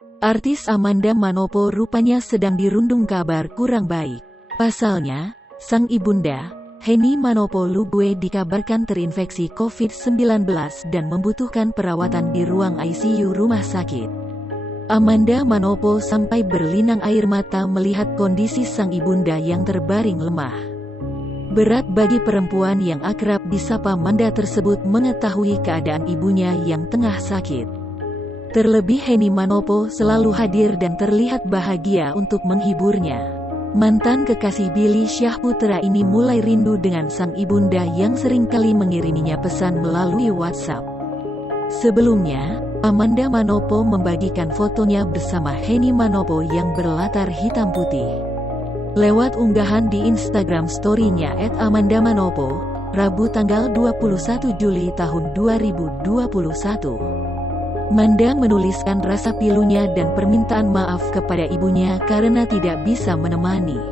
Artis Amanda Manopo rupanya sedang dirundung kabar kurang baik. Pasalnya, sang ibunda, Henny Manopo Lugwe dikabarkan terinfeksi COVID-19 dan membutuhkan perawatan di ruang ICU rumah sakit. Amanda Manopo sampai berlinang air mata melihat kondisi sang ibunda yang terbaring lemah. Berat bagi perempuan yang akrab disapa Manda tersebut mengetahui keadaan ibunya yang tengah sakit. Terlebih Henny Manopo selalu hadir dan terlihat bahagia untuk menghiburnya. Mantan kekasih Billy Syahputra ini mulai rindu dengan sang ibunda yang seringkali mengiriminya pesan melalui WhatsApp. Sebelumnya, Amanda Manopo membagikan fotonya bersama Henny Manopo yang berlatar hitam putih. Lewat unggahan di Instagram story-nya @amandamanopo, Rabu tanggal 21 Juli tahun 2021. Manda menuliskan rasa pilunya dan permintaan maaf kepada ibunya karena tidak bisa menemani.